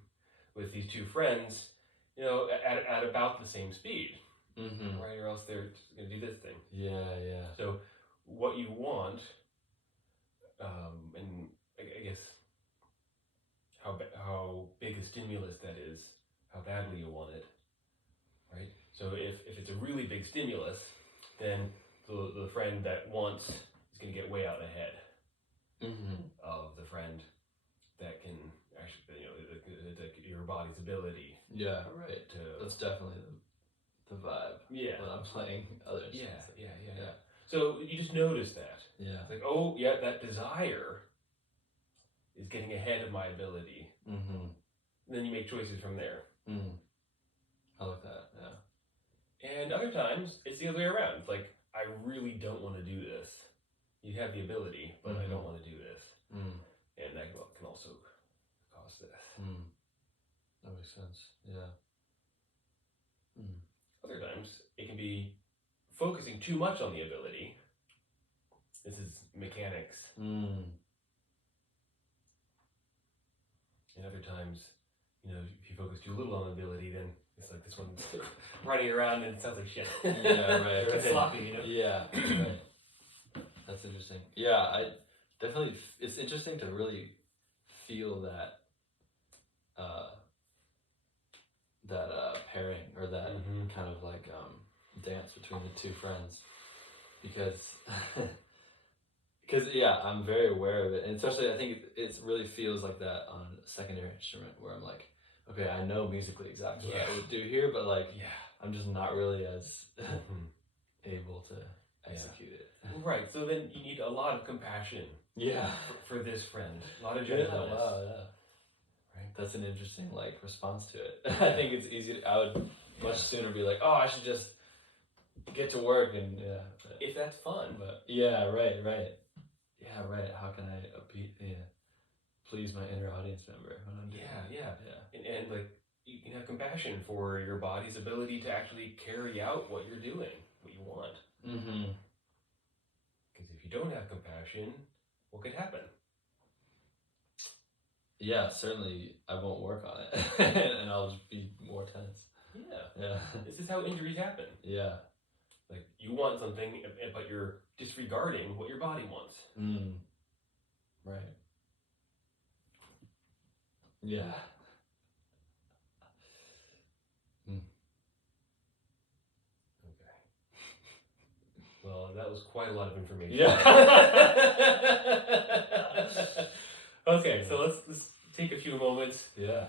with these 2 friends, at about the same speed. Mm-hmm. Right? Or else they're just going to do this thing. Yeah. So what you want, and I guess how big a stimulus that is, how badly you want it, right? So if it's a really big stimulus, then the friend that wants is going to get way out ahead of the friend that can actually, your body's ability. Yeah, right. That's definitely the vibe. Yeah. When I'm playing other instruments. Yeah. So you just notice that. Yeah. It's like, oh, yeah, that desire is getting ahead of my ability. Mm-hmm. And then you make choices from there. I like that, yeah. And other times, it's the other way around. It's like, I really don't want to do this. You have the ability, but I don't want to do this. And that can also cause this. That makes sense, yeah. Other times, it can be focusing too much on the ability. This is mechanics. And other times, if you focus too little on the ability, then it's like this one's running around and it sounds like shit. Yeah, right. It's sloppy, Yeah, right. That's interesting. Yeah, I definitely, it's interesting to really feel that pairing, or that kind of like dance between the 2 friends, because yeah, I'm very aware of it, and especially I think it really feels like that on a secondary instrument where I'm like, okay, I know musically exactly what I would do here, but like I'm just not really as able to execute it. Right, so then you need a lot of compassion. Yeah. For this friend, a lot of gentleness. Wow, yeah. Right. That's an interesting like response to it. I think it's easy. I would much sooner be like, oh, I should just get to work and if that's fun. But yeah, right. Yeah, right. How can I please my inner audience member when I'm doing And like you can have compassion for your body's ability to actually carry out what you're doing, what you want. Mm-hmm. Because if you don't have compassion, what could happen? Yeah, certainly I won't work on it, and I'll just be more tense. Yeah. This is how injuries happen. Yeah. Like you want something, but you're disregarding what your body wants. Right. Yeah. Okay. Well, that was quite a lot of information. Yeah. Okay, so let's take a few moments. Yeah.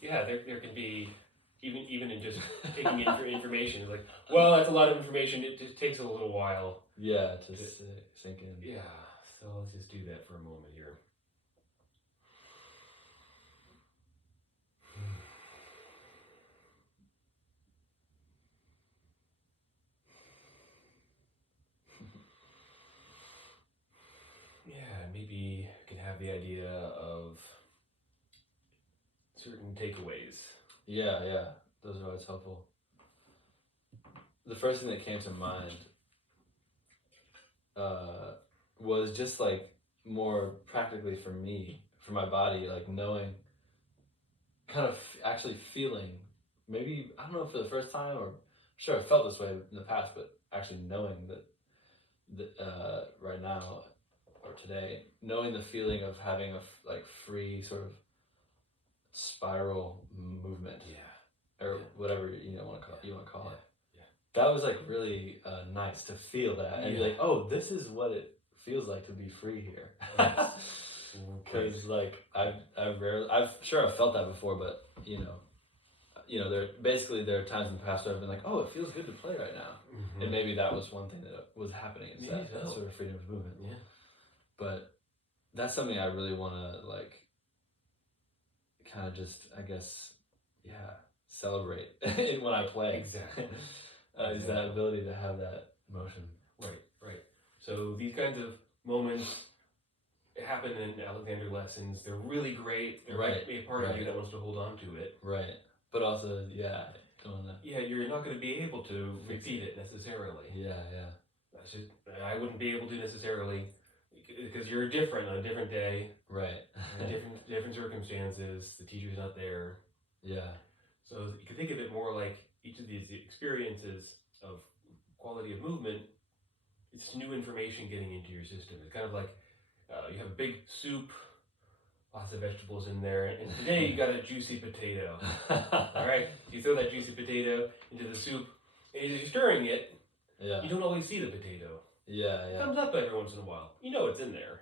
Yeah, there can be even in just taking in for information. It's like, well, that's a lot of information. It just takes a little while. Yeah, to sink in. Yeah. So let's just do that for a moment here. Yeah, maybe you can have the idea of certain takeaways. Yeah, those are always helpful. The first thing that came to mind was just like more practically for me, for my body, like knowing, kind of actually feeling, maybe, I don't know, for the first time, or sure I felt this way in the past, but actually knowing that right now or today, knowing the feeling of having a like free sort of spiral movement, or whatever you want to call it. That was like really nice to feel that and be like, oh, this is what it feels like to be free here. Because like I've felt that before, but there are times in the past where I've been like, oh, it feels good to play right now, and maybe that was one thing that was happening, is that sort of freedom of movement. Yeah. But that's something I really want to like kind of just, I guess, celebrate when I play. Exactly. Is that ability to have that motion. Right. So these kinds of moments happen in Alexander lessons. They're really great. They're a part of you that wants to hold on to it. Right. But also, you're not going to be able to repeat it necessarily. Yeah. I wouldn't be able to necessarily, because you're different on a different day. Right. different circumstances. The teacher's not there. Yeah. So you can think of it more like each of these experiences of quality of movement, it's new information getting into your system. It's kind of like you have a big soup, lots of vegetables in there, and today you got a juicy potato. All right, you throw that juicy potato into the soup, and as you're stirring it, you don't always see the potato. It comes up every once in a while. You know it's in there.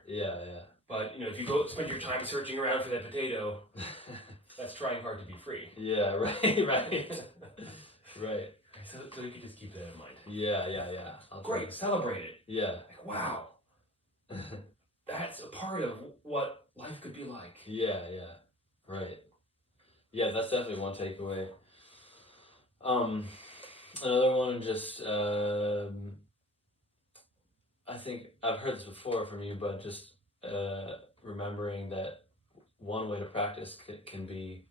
But if you go spend your time searching around for that potato, that's trying hard to be free. Yeah, right. So you can just keep that in mind. Yeah. Great, celebrate it. Yeah. Like, wow. That's a part of what life could be like. Yeah. Right. Yeah, that's definitely one takeaway. Another one, just I think I've heard this before from you, but just remembering that one way to practice can be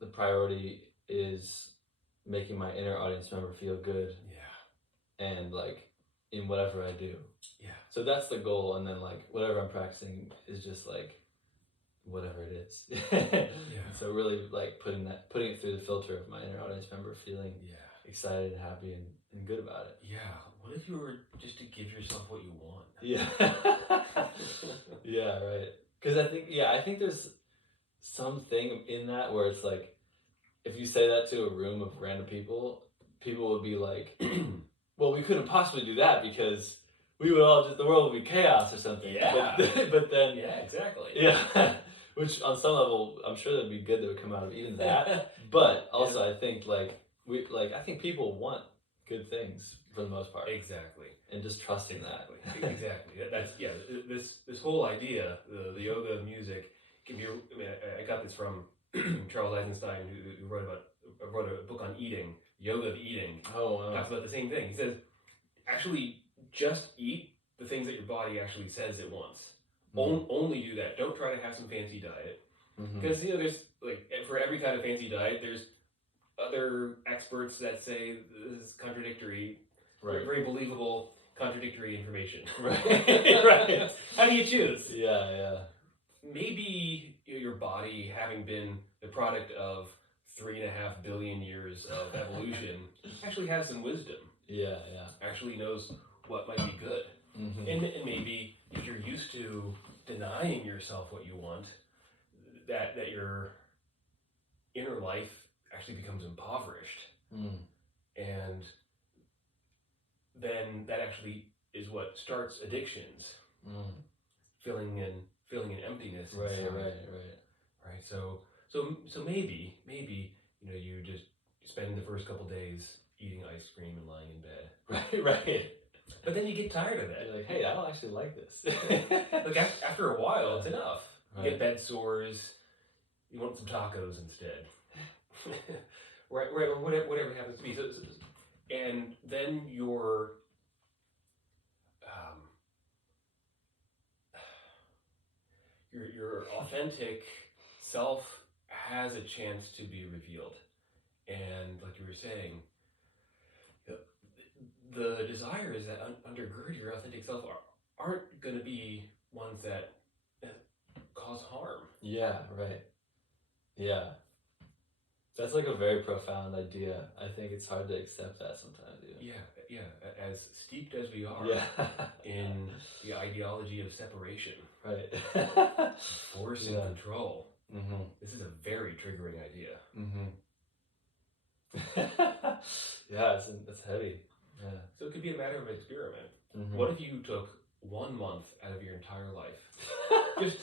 the priority is making my inner audience member feel good. And like in whatever I do. So that's the goal, and then like whatever I'm practicing is just like whatever it is. So really like putting it through the filter of my inner audience member feeling excited and happy and good about it. What if you were just to give yourself what you want? Right. Because I think there's something in that where it's like, if you say that to a room of random people would be like, well, we couldn't possibly do that because we would all the world would be chaos or something. But then exactly. Which on some level I'm sure that'd be good that would come out of even that. But also I think I think people want good things for the most part. Exactly. And just trusting that. Exactly. That's this whole idea, the yoga of music, I got this from Charles Eisenstein, who wrote a book on eating, yoga of eating. Oh, wow. Talks about the same thing. He says, actually, just eat the things that your body actually says it wants. Only do that. Don't try to have some fancy diet. Because, there's, like, for every kind of fancy diet, there's other experts that say this is contradictory, very believable, contradictory information. Right. How do you choose? Yeah. Maybe your body, having been the product of 3.5 billion years of evolution, actually has some wisdom. Yeah. Actually knows what might be good. And maybe if you're used to denying yourself what you want, that your inner life actually becomes impoverished. And then that actually is what starts addictions. Feeling an emptiness inside. Right. So maybe you just spend the first couple days eating ice cream and lying in bed. Right. But then you get tired of it. You're like, hey, I don't actually like this. Like after a while, it's enough. You Right. get bed sores. You want some tacos instead. Right, or whatever it happens to be. So, and then your authentic self has a chance to be revealed. And like you were saying, the desires that undergird your authentic self aren't going to be ones that cause harm. Yeah, right. Yeah. That's like a very profound idea. I think it's hard to accept that sometimes. Yeah. As steeped as we are in the ideology of separation, right, force and control, this is a very triggering idea. Yeah, it's heavy. Yeah. So it could be a matter of experiment. What if you took 1 month out of your entire life,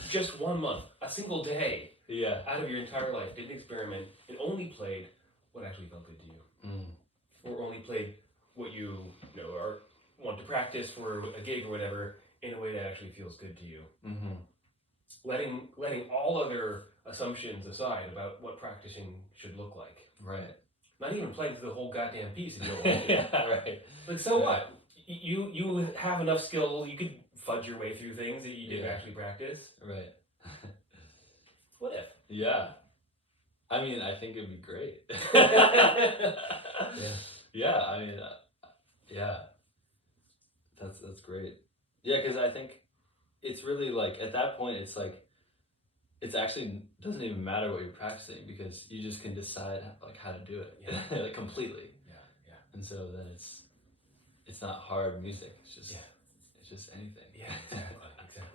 just 1 month, a single day, out of your entire life, did an experiment, and only played what actually felt good to you, or only played what you or want to practice for a gig or whatever in a way that actually feels good to you. Letting all other assumptions aside about what practicing should look like. Right. Not even playing through the whole goddamn piece if you don't want to. Yeah, right. Like, so what? You have enough skill, you could fudge your way through things that you didn't actually practice. Right. What if? Yeah. I mean, I think it'd be great. Yeah, I mean, that's great. Yeah, because I think it's really like, at that point, it's like, it's actually doesn't even matter what you're practicing, because you just can decide like how to do it like completely. Yeah. And so then it's not hard music. It's just anything. Yeah, exactly.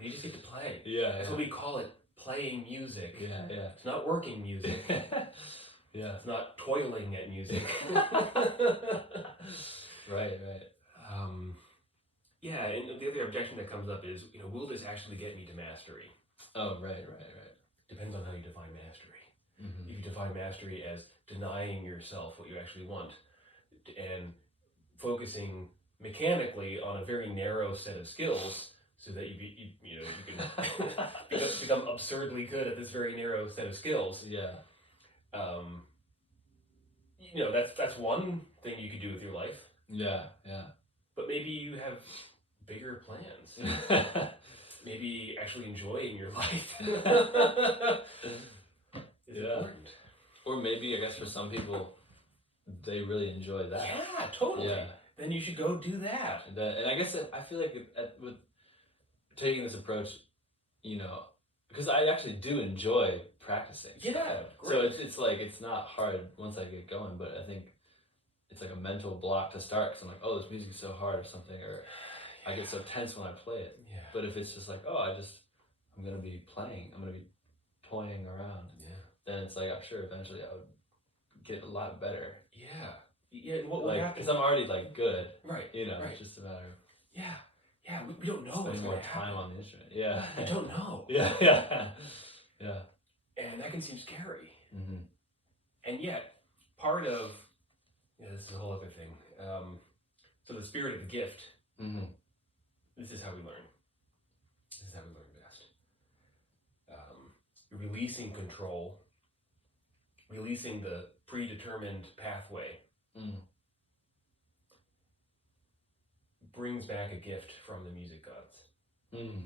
You just get to play. Yeah. That's what we call it, playing music. Yeah. It's not working music. Yeah. It's not toiling at music. Right. Yeah, and the other objection that comes up is, will this actually get me to mastery? Oh, right. Depends on how you define mastery. If you define mastery as denying yourself what you actually want and focusing mechanically on a very narrow set of skills, so that you can become absurdly good at this very narrow set of skills. Yeah. That's one thing you could do with your life. Yeah. But maybe you have bigger plans. Maybe actually enjoying your life is important. Or maybe, I guess, for some people, they really enjoy that. Yeah, totally. Yeah. Then you should go do that. And I guess I feel like with taking this approach, because I actually do enjoy practicing. Yeah, great. So it's like, it's not hard once I get going, but I think it's like a mental block to start, because I'm like, oh, this music is so hard or something, or I get so tense when I play it. Yeah. But if it's just like, oh, I'm going to be playing, I'm going to be toying around, then it's like, I'm sure eventually I would get a lot better. Yeah, and what would happen? Because I'm already like good. Right. It's just a matter of we don't know what's spending going more to time happen. on the instrument. Yeah. We don't know. Yeah. And that can seem scary. And yet, part of, this is a whole other thing. So the spirit of the gift, this is how we learn. This is how we learn best. releasing control, releasing the predetermined pathway, brings back a gift from the music gods. You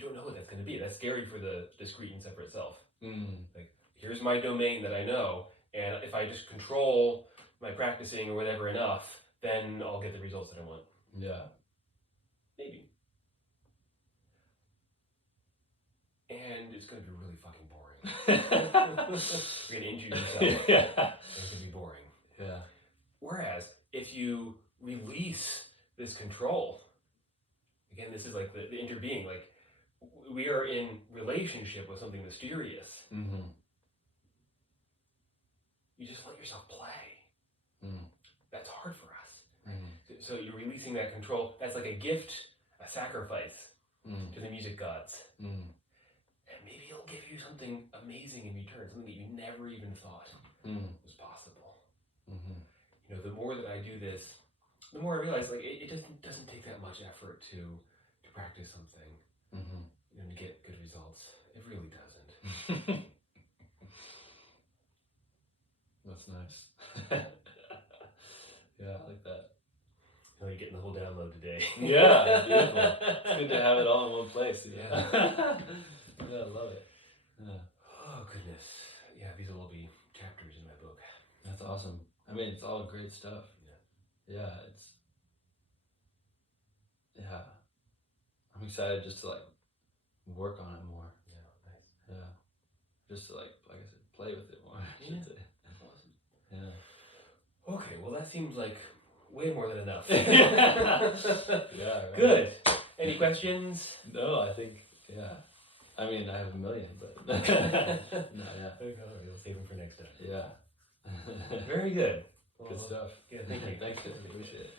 don't know what that's going to be. That's scary for the discrete and separate self. Like, here's my domain that I know, and if I just control my practicing or whatever enough, then I'll get the results that I want. Yeah. Maybe. And it's going to be really fucking boring. You're going to injure yourself. Yeah. It's going to be boring. Yeah. Whereas, if you release this control, again, this is like the interbeing, like, we are in relationship with something mysterious. You just let yourself play. That's hard for us. So you're releasing that control. That's like a gift, a sacrifice to the music gods. And maybe he'll give you something amazing in return, something that you never even thought was possible. You know, the more that I do this, the more I realize, like, it doesn't take that much effort to practice something. You know, to get good results. It really doesn't. That's nice. Yeah, I like that. You know, you're getting the whole download today. Yeah, it's beautiful. It's good to have it all in one place. Yeah. Yeah, I love it. Yeah. Oh, goodness. Yeah, these will all be chapters in my book. That's awesome. I mean, it's all great stuff. Yeah, yeah. I'm excited just to, like, work on it more. Yeah, nice. Yeah. Just to, like I said, play with it more. I should say. That's awesome. Yeah. Okay, well, that seems like way more than enough. Yeah. Right. Good. Any questions? No, I think, yeah. I mean, I have a million, but no, yeah. Okay, all right, we'll save them for next time. Yeah. Very good. Good stuff. Yeah, thank you. Thanks, I appreciate it.